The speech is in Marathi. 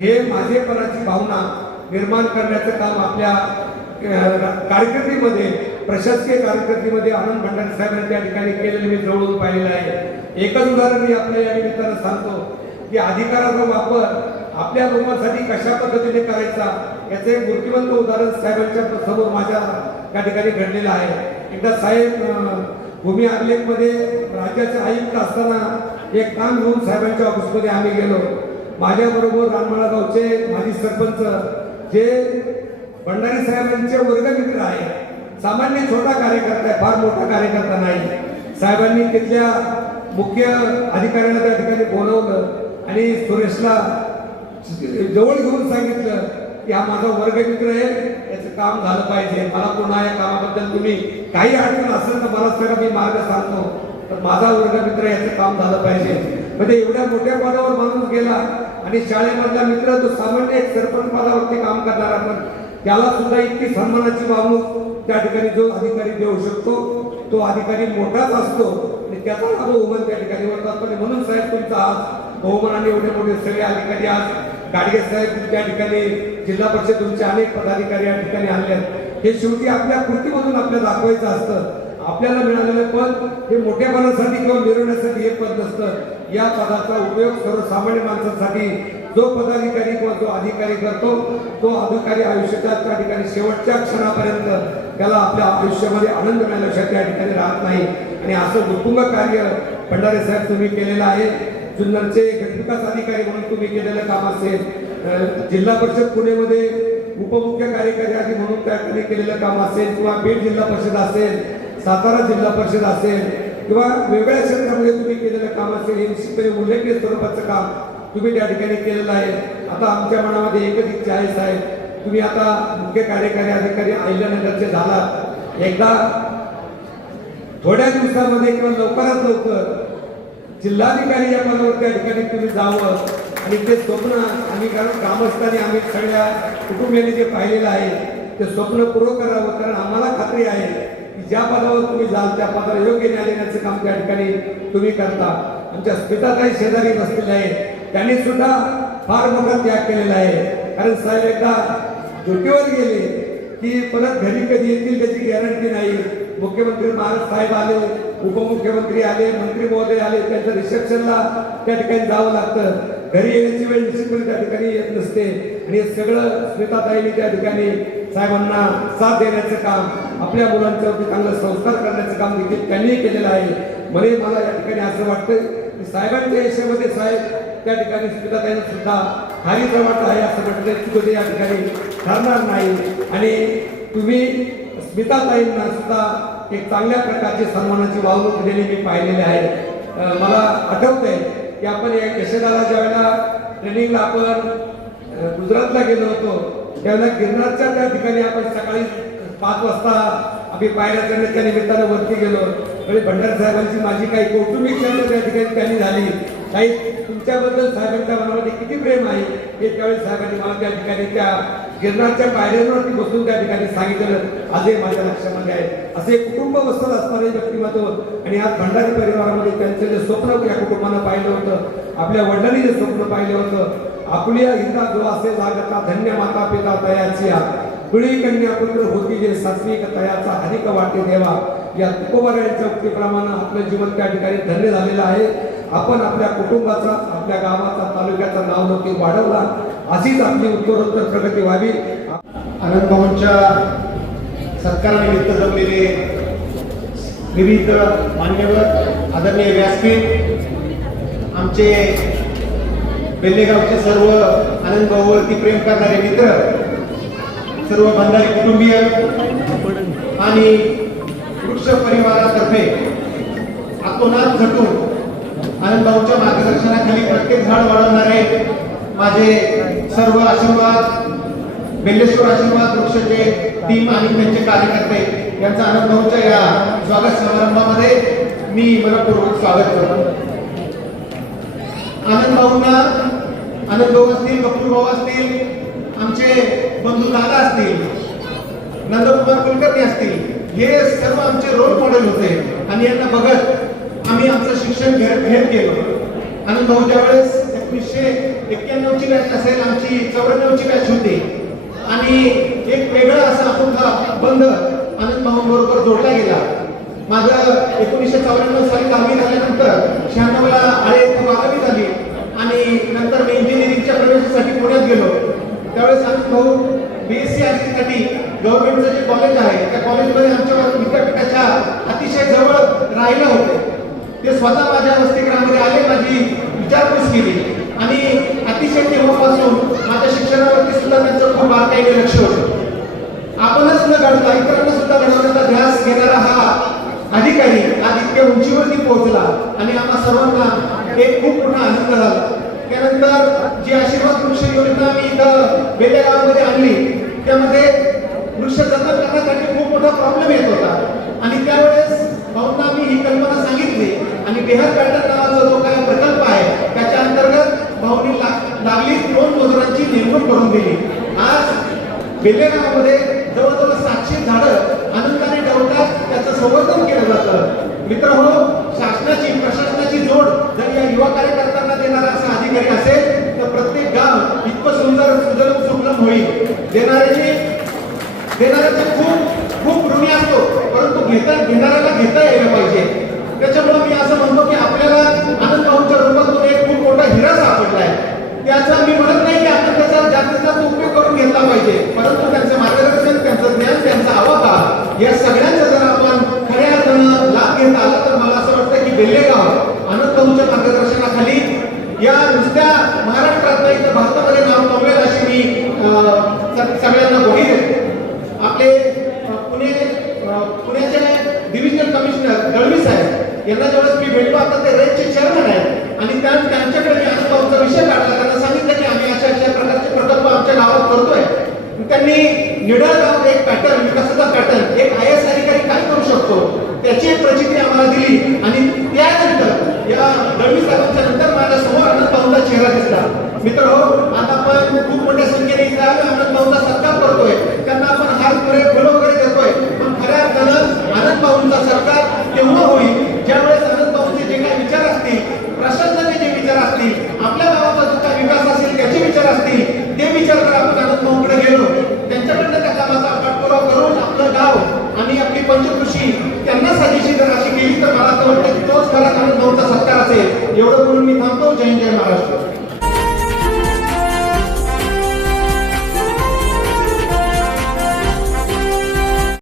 हे माझेपणाची भावना निर्माण करण्याचं काम आपल्या अ, कारकिर्दीमध्ये प्रशासकीय कारकिर्दीमध्ये आनंद भंडारे साहेबांनी त्या ठिकाणी केलेलं मी जवळून पाहिलेलं आहे. एकच उदाहरण मी आपल्या या निमित्तानं सांगतो की अधिकाराचा वापर आपल्या लोकांसाठी कशा पद्धतीने करायचा याचं एक मूर्तिमंत उदाहरण साहेबांच्या समोर माझ्या त्या ठिकाणी घडलेलं आहे. एकदा साहेब भूमी अभिलेखमध्ये राज्याचे आयुक्त असताना एक काम घेऊन साहेबांच्या ऑफिसमध्ये आम्ही गेलो. माझ्याबरोबर रानमाळा गावचे माजी सरपंच जे भंडारी साहेबांचे वर्गमित्र आहे सामान्य छोटा कार्यकर्ता आहे फार मोठा कार्यकर्ता नाही. साहेबांनी तिथल्या मुख्य अधिकाऱ्यांना त्या ठिकाणी बोलवलं आणि सुरेशला जवळ घेऊन सांगितलं की हा माझा वर्गमित्र आहे याचं काम झालं पाहिजे. मला पुन्हा या कामाबद्दल तुम्ही काही अडचण असेल तर मला सगळं मी मार्ग सांगतो. तर माझा वर्गमित्र याचं काम झालं पाहिजे. म्हणजे एवढ्या मोठ्या पदावर माणूस गेला आणि शाळेमधला मित्र जो सामान्य एक सरपंच पदावरती काम करणारा पण त्याला सुद्धा इतकी सन्मानाची वागणूक त्या ठिकाणी जो अधिकारी देऊ शकतो तो अधिकारी मोठाच असतो आणि त्याचा लाभ बहुमान त्या ठिकाणी वरतात पण म्हणून साहेब तुमचा आज बहुमानाने एवढे मोठे सगळे अधिकारी आज गाडगे साहेब त्या ठिकाणी जिल्हा परिषद तुमचे अनेक पदाधिकारी या ठिकाणी आणले आहेत. हे शेवटी आपल्या कृतीमधून आपल्याला दाखवायचं असतं. आपल्याला मिळालेलं पद हे मोठ्यापणासाठी किंवा मिरवण्यासाठी हे पद नसतं. या पदाचा उपयोग सर्वसामान्य माणसासाठी जो पदाधिकारी किंवा जो अधिकारी करतो तो अधिकारी आयुष्याच्या त्या ठिकाणी शेवटच्या क्षणापर्यंत त्याला आपल्या आयुष्यामध्ये आनंद मिळाल्याशिवाय त्या ठिकाणी राहत नाही. आणि असं उत्तुंग कार्य भंडारे साहेब तुम्ही केलेलं आहे. जुन्नरचे गटविकास अधिकारी म्हणून तुम्ही केलेलं काम असेल. जिल्हा परिषद पुणेमध्ये उपमुख्य कार्यकारी अधिकारी म्हणून त्या ठिकाणी केलेलं काम असेल किंवा बीड जिल्हा परिषद असेल. सातारा जिल्हा परिषद असेल किंवा वेगळ्या क्षेत्रामध्ये तुम्ही केलेलं काम असेल हे उल्लेखनीय स्वरूपाचं काम तुम्ही त्या ठिकाणी केलेलं आहे. आता आमच्या मनामध्ये एकच इच्छा आहे साहेब. तुम्ही आता मुख्य कार्यकारी अधिकारी अहिल्यानगरचे झाला एकदा थोड्या दिवसामध्ये किंवा लवकरात लवकर जिल्हाधिकारी या पदावर त्या ठिकाणी तुम्ही जावं आणि ते स्वप्न आम्ही कारण ग्रामस्थांनी आम्ही सगळ्या कुटुंबियांनी जे पाहिलेलं आहे ते स्वप्न पूर्ण करावं कारण आम्हाला खात्री आहे ज्या पदावर तुम्ही जाल त्या पदाला योग्य न्याय देण्याचं काम त्या ठिकाणी तुम्ही करता. आमच्या स्मिताताई शेजारी बसलेले आहे त्यांनी सुद्धा फार मोठा त्याग केलेला आहे कारण साहेब एकदा ड्युटीवर गेले की परत घरी कधी येतील त्याची गॅरंटी नाही. मुख्यमंत्री महाराज साहेब आले उपमुख्यमंत्री आले मंत्री महोदय आले त्यांच्या रिसेप्शनला त्या ठिकाणी जावं लागतं. घरी येण्याची वेळ निश्चितपणे त्या ठिकाणी येत नसते. आणि हे सगळं स्मिताताईने त्या ठिकाणी साहेबांना साथ देण्याचं काम आपल्या मुलांच्यावरती चांगलं संस्कार करण्याचं काम देखील त्यांनी केलेलं आहे. म्हणे मला या ठिकाणी असं वाटतं की साहेबांच्या यशामध्ये साहेब त्या ठिकाणी स्मिताताईंना सुद्धा खारीचा वाटा आहे असं म्हटलं चुकते या ठिकाणी ठरणार नाही. आणि तुम्ही स्मिताताईंना सुद्धा एक चांगल्या प्रकारची सन्मानाची वागणूक दिलेली मी पाहिलेली आहे. मला आठवतंय की आपण या यशदाला ज्या वेळेला ट्रेनिंगला आपण गुजरातला गेलो होतो त्यावेळेला गिरनारच्या त्या ठिकाणी आपण सकाळी पाच वाजता आम्ही पायऱ्या करण्याच्या निमित्तानं वरती गेलो. म्हणजे भंडार साहेबांची माझी काही कौटुंबिक चर्चा त्या ठिकाणी त्यांनी झाली. काही तुमच्याबद्दल साहेबांच्या मनामध्ये किती प्रेम आहे हे त्यावेळेस साहेबांनी मला त्या ठिकाणी त्या गिरनारच्या पायऱ्यांवरती बसून त्या ठिकाणी सांगितलं. आजही माझ्या लक्षामध्ये आहे. असे कुटुंब वस्तू असणारे व्यक्तिमत्व. आणि आज भंडारी परिवारामध्ये त्यांचं जे स्वप्न या कुटुंबानं पाहिलं होतं आपल्या वडिलांनी जे स्वप्न पाहिलं होतं आपल्या हिंदा जो असे लागता धन्य माता पिता तयाची तुळी कन्या पुत्र होती जे सात्विक तयाचा अधिक वाटे देवा. या तुकोबरायांच्या उक्तीप्रमाणे आपलं जीवन त्या ठिकाणी धन्य झालेलं आहे. आपण आपल्या कुटुंबाचा आपल्या गावाचा तालुक्याचा नाव नोकी वाढवला. अशीच आपली उत्तरोत्तर प्रगती व्हावी. आनंद भाऊंच्या सत्कारानिमित्त जमलेले विविध मान्यवर आदरणीय व्यासपीठ आमचे बेल्लेगावचे सर्व आनंद भाऊवरती प्रेम करणारे मित्र सर्व बंधारी कुटुंबीय आणि वृक्ष परिवारातर्फे आतोनात झटून आनंद भाऊच्या मार्गदर्शनाखाली प्रत्येक झाड वाढवणारे माझे सर्व आशीर्वाद बेल्लेश्वर आशीर्वाद वृक्षचे टीम आणि त्यांचे कार्यकर्ते यांचा आनंद भाऊच्या या स्वागत समारंभामध्ये मी मनपूर्वक स्वागत करतो. आनंद भाऊंना आनंद भाऊ असतील कपूर भाऊ असतील आमचे बंधू दादा असतील नंदकुमार कुलकर्णी असतील हे सर्व आमचे रोल मॉडेल होते. आणि यांना बघत आम्ही आमचं शिक्षण घेत घेत गेलो. आनंद भाऊ ज्यावेळेस एकोणीसशे एक्क्याण्णवची बॅच असेल आमची चौऱ्याण्णवची बॅच होती. आणि एक वेगळा असा आपण बंध आनंद बरोबर जोडला गेला. माझं एकोणीसशे चौऱ्याण्णव साली दहावी झाल्यानंतर शहाण्णवला आळे येथे झाली आणि नंतर मी इंजिनिअरिंगच्या प्रवेशासाठी पुण्यात गेलो. त्यावेळेस आम्ही भाऊ बी एस सी आर सीसाठी गव्हर्नमेंटचं जे कॉलेज आहे त्या कॉलेजमध्ये आमच्या विद्यापीठाच्या अतिशय जवळ राहिला होते. ते स्वतः माझ्या वसतिगृहामध्ये आले माझी विचारपूस केली. आणि अतिशय तेव्हापासून माझ्या शिक्षणावरती सुद्धा त्यांचं खूप बारकाईने लक्ष होतं. आपणच न घडता इतरांना सुद्धा घडवण्याचा ध्यास घेणारा हा अधिकारी आज इतक्या उंचीवरती पोहोचला आणि आम्हा सर्वांना एक खूप मोठा आनंद झाला. त्यानंतर जी आशीर्वाद वृक्ष योजना मी इथं बेलेगावमध्ये आणली त्यामध्ये वृक्ष जतन करण्यासाठी खूप मोठा प्रॉब्लेम येत होता. आणि त्यावेळेस भाऊंना मी ही कल्पना सांगितली. आणि बिहार गार्डन नावाचा जो काही प्रकल्प आहे त्याच्या अंतर्गत भाऊनी लागली दोन मजुरांची नेमणूक करून दिली. आज बेलेगावमध्ये जवळजवळ सातशे झाडं आनंदाने ठेवतात त्याचं संवर्धन केलं जातं मित्र हो शासनाची प्रशासनाची जोड जर या युवा कार्यकर्त्यांना देणारा असा अधिकारी असेल तर प्रत्येक गाव इतकं सुंदर सुजलम सुफलम होईल देणाऱ्याची देणाऱ्याचा खूप खूप ऋणी असतो परंतु घेता घेणाऱ्याला घेता यायला पाहिजे. त्याच्यामुळे मी असं म्हणतो की आपल्याला आनंद भाऊच्या रूपातून एक खूप मोठा हिरा सापडलाय. त्याचा मी म्हणत नाही की आपण त्याचा जास्तीत जास्त उपयोग करून घेतला पाहिजे. परंतु त्यांचं मार्गदर्शन त्यांचं ज्ञान त्यांचा आवाका या सगळ्यांचा जर आपण खऱ्या अर्थानं लाभ घेता आला तर मला असं वाटतं की बेल्लेगाव आनंद भाऊच्या मार्गदर्शनाखाली या नुसत्या महाराष्ट्रात नाही तर भारतामध्ये नाव कमवेल अशी मी अं, स- सगळ्यांना ग्वाही देतो आपले अ, पुणे अ, पुण्याचे डिव्हिजनल कमिशनर दळवी साहेब यांना ज्यावेळेस मी भेटलो आता ते रेंजचे चेअरमन आहेत. आणि त्यांच्याकडे मी अनुभवाचा विषय काढला त्यांना सांगितलं की आम्ही अशा अशा प्रकारचे प्रकल्प आमच्या गावात करतोय त्यांनी निडर गाव एक पॅटर्न विकासाचा पॅटर्न एक आय एस अधिकारी काय करू शकतो त्याची एक प्रचिती आम्हाला दिली आणि त्यानंतर या दळवी साहेबांच्या नंतर माझ्यासमोर आनंद भाऊंचा चेहरा दिसला मित्र हो आता आपण खूप मोठ्या संख्येने इथे आलो आनंद भाऊंचा सत्कार करतोय त्यांना आपण हार फुले फुलं वगैरे देतोय पण खऱ्या अर्थानं आनंद भाऊंचा सत्कार तेव्हा होईल ज्यावेळेस आनंद भाऊंचे जे काही विचार असतील प्रशासनाचे जे विचार असतील आपल्या गावाचा जो काही विकास असेल त्याचे विचार असतील ते विचार जर आपण आनंद भाऊंकडे गेलो त्यांच्याकडनं त्या कामाचा पाठपुरावा करून आपलं गाव आणि आपली पंचकृषी त्यांना साजेशी जर अशी केली तर मला असं वाटतं की तोच खरा आनंद